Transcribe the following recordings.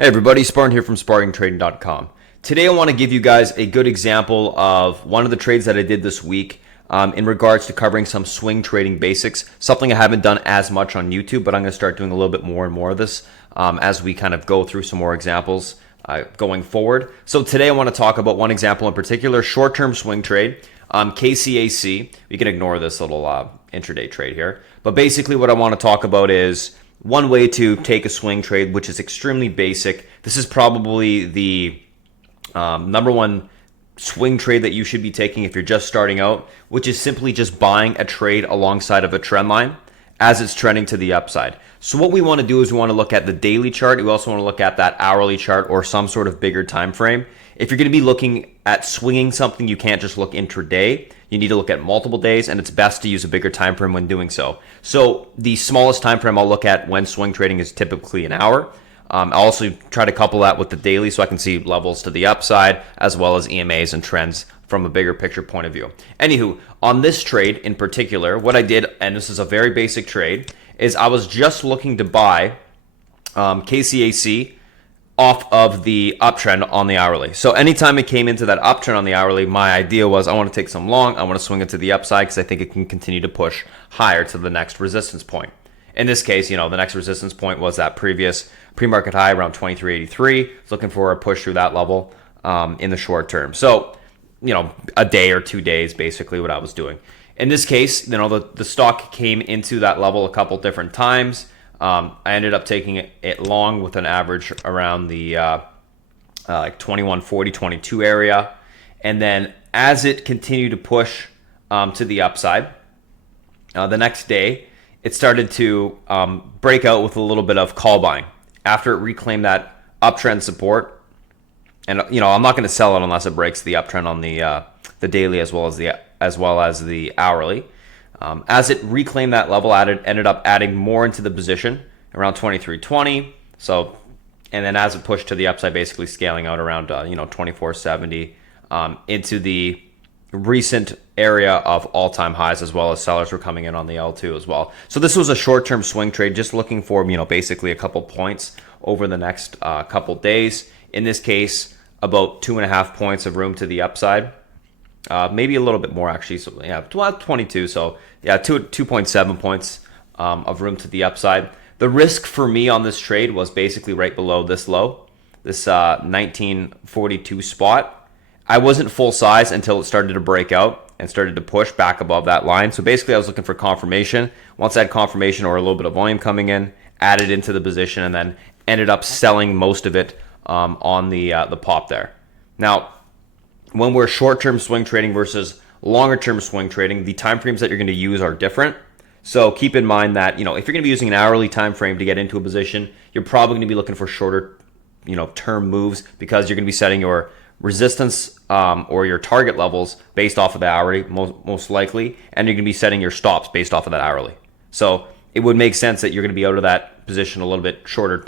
Hey everybody, Spartan here from SpartanTrading.com. Today I want to give you guys a good example of one of the trades that I did this week in regards to covering some swing trading basics, something I haven't done as much on YouTube, but I'm going to start doing a little bit more and more of this as we kind of go through some more examples going forward. So today I want to talk about one example in particular, short-term swing trade, KCAC. You can ignore this little intraday trade here, but basically what I want to talk about is one way to take a swing trade, which is extremely basic. This is probably the number one swing trade that you should be taking if you're just starting out, which is simply just buying a trade alongside of a trend line as it's trending to the upside. So what we want to do is we want to look at the daily chart. We also want to look at that hourly chart or some sort of bigger time frame. If you're going to be looking at swinging something, you can't just look intraday. You need to look at multiple days, and it's best to use a bigger time frame when doing so. So the smallest time frame I'll look at when swing trading is typically an hour. I'll also try to couple that with the daily so I can see levels to the upside as well as EMAs and trends from a bigger picture point of view. Anywho, on this trade in particular, what I did, and this is a very basic trade, is I was just looking to buy KCAC off of the uptrend on the hourly. So anytime it came into that uptrend on the hourly, my idea was I want to take some long, I want to swing it to the upside because I think it can continue to push higher to the next resistance point. In this case, the next resistance point was that previous pre-market high around 23.83. Looking for a push through that level in the short term. So, a day or 2 days, basically what I was doing. In this case, the stock came into that level a couple different times. I ended up taking it long with an average around the like 21.40, 22 area. And then as it continued to push to the upside, the next day, it started to break out with a little bit of call buying after it reclaimed that uptrend support. And I'm not going to sell it unless it breaks the uptrend on the daily as well as the hourly. As it reclaimed that level, ended up adding more into the position around 23.20. So, and then as it pushed to the upside, basically scaling out around 24.70 into the recent area of all-time highs, as well as sellers were coming in on the L2 as well. So this was a short-term swing trade, just looking for basically a couple points over the next couple days. In this case, about 2.5 points of room to the upside. Maybe a little bit more actually. So yeah, 22. So yeah, 2.7 points of room to the upside. The risk for me on this trade was basically right below this low, this 1942 spot. I wasn't full size until it started to break out and started to push back above that line. So basically I was looking for confirmation. Once I had confirmation or a little bit of volume coming in, added into the position and then ended up selling most of it on the pop there. Now, when we're short-term swing trading versus longer-term swing trading, the time frames that you're going to use are different. So keep in mind that, if you're going to be using an hourly time frame to get into a position, you're probably going to be looking for shorter, term moves because you're going to be setting your resistance or your target levels based off of the hourly, most likely, and you're going to be setting your stops based off of that hourly. So it would make sense that you're going to be out of that position a little bit shorter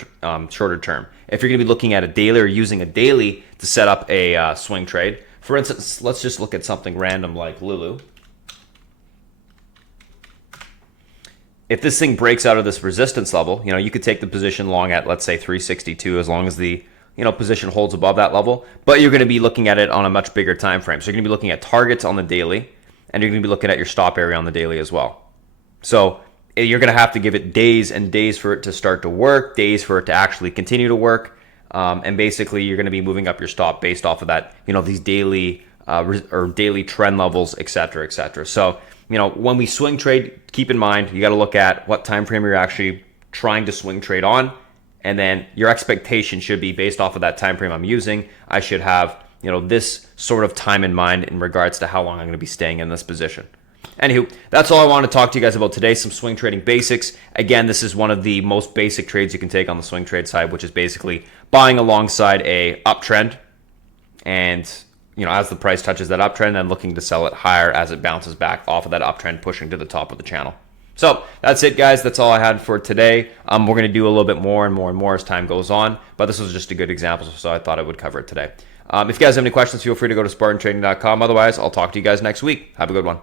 term. If you're going to be looking at a daily or using a daily to set up a swing trade, for instance, let's just look at something random like Lulu. If this thing breaks out of this resistance level, you could take the position long at, let's say, 362 as long as the position holds above that level, but you're going to be looking at it on a much bigger time frame. So you're going to be looking at targets on the daily, and you're going to be looking at your stop area on the daily as well. So you're going to have to give it days and days for it to start to work, days for it to actually continue to work, and basically you're going to be moving up your stop based off of that, these daily or daily trend levels, et cetera, et cetera. So, when we swing trade, keep in mind, you got to look at what time frame you're actually trying to swing trade on. And then your expectation should be based off of that time frame I'm using. I should have, this sort of time in mind in regards to how long I'm going to be staying in this position. Anywho, that's all I want to talk to you guys about today, some swing trading basics. Again, this is one of the most basic trades you can take on the swing trade side, which is basically buying alongside a uptrend. And, as the price touches that uptrend, then looking to sell it higher as it bounces back off of that uptrend, pushing to the top of the channel. So that's it, guys. That's all I had for today. We're going to do a little bit more and more and more as time goes on, but this was just a good example, so I thought I would cover it today. If you guys have any questions, feel free to go to SpartanTrading.com. Otherwise, I'll talk to you guys next week. Have a good one.